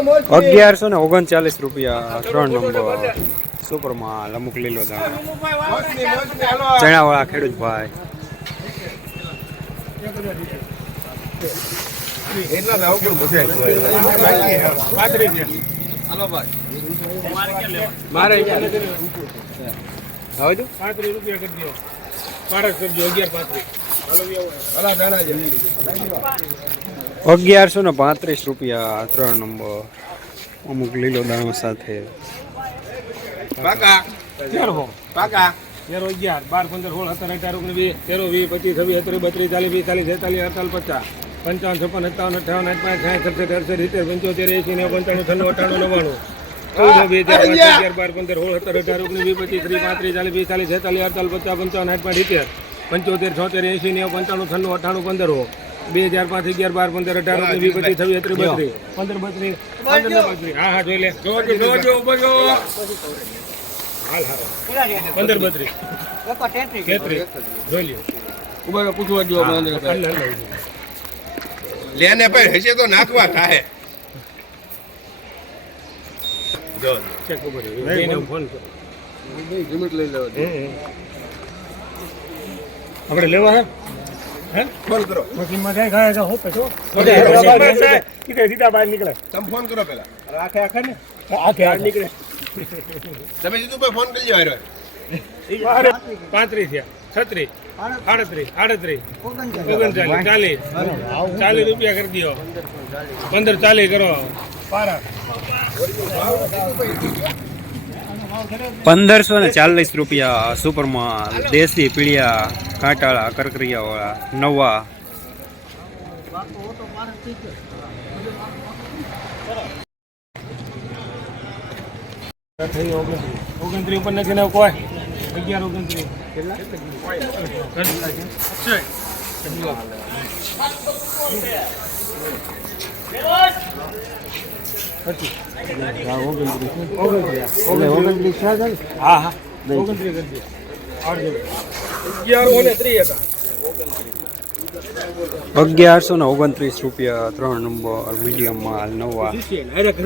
બોલો અગિયારસો ને ઓગણચાલીસ રૂપિયા ત્રણ નંબર. સુપરમાં અમુક લીલો દાણા. ચણાવાળા ખેડૂત ભાઈ. પાંત્રીસ છે. મારે પાંત્રીસ રૂપિયા કરી દો. બારસ કરજો અગિયાર પાંત્રીસ અગિયારસો ને પાંત્રીસ રૂપિયા ત્રણ નંબર. અમુક લીલો દાણો સાથે. તેરો અગિયાર? બાર પંદર સોળ સત્તર અઢાર ઓગણીસ વીસ તેરો વીસ પચીસ છવ્વીસ સત્તર બત્રીસ ચાલીસ વીસ ચાલીસ છેતાલીસ અડતાલીસ પચાસ. પંચાવન છપ્પન સત્તાવન અઠાવન આઠ પાંચ સાઠ સત્તર અડસઠ સિત્તેર પંચોતેર એસી ને પંચાણું છન્નું અઠાણું નવ્વાણું. ચૌદ બે હજાર પાંચ અગિયાર. બાર પંદર સોળ સત્તર અઢાર ઓગણીસ વીસ પચીસ ત્રીસ પાંત્રીસ ચાલીસ વીસ ચાલીસ છેતાલીસ અડતાલીસ પચાસ પંચાવન આઠ પાંચ સિત્તેર. પંચોતેર છોતેર એસી ને પંચાણું છન્નું અઠાણું પંદર બે હજાર પાંચ અગિયાર બાર પંદર અઢાર ઓગણીસ વીસ પચીસ છવ્વીસ ત્રીસ બત્રીસ. પંદર બત્રીસ. પંદર બત્રીસ. હા હા જોઈ લે. જોજો હાલ પંદર બત્રીસ. તેત્રીસ. જોઈ લ્યો. પૂછવા જો હાલ, હાલ, હાલ. લેને ભાઈ હશે તો નાખવા થાય. જો. ચેક ફોન કરો લેવા હમ, હમ. આપણે લેવા હે? હે? ફોન કરો. મશીનમાં જાય ખાય તો હોપે છો. બહાર નીકળે. તમે ફોન કરો પેલા આખે આખે ને? આખે આખે. નીકળે. તમે જીતુ ભાઈ ફોન કરી હારે. પાંત્રીસ થયા. છત્રીસ. આડત્રીસ આડત્રીસ. ઓગણચાલીસ. ચાલીસ. ચાલીસ રૂપિયા કરી દો. પંદર ચાલીસ કરો. પારા. પંદરસો ને ચાલીસ રૂપિયા સુપરમાં દેશી પીળિયા કાંટાળા કરકરિયાવાળા નવા. ઓગણત્રીસ ઓગણત્રીસ ઉપર નથી ને કોઈ? અગિયાર ઓગણત્રીસ. અગિયારસો ને ઓગણત્રીસ રૂપિયા ત્રણ નંબર મીડિયમ માલ નવા.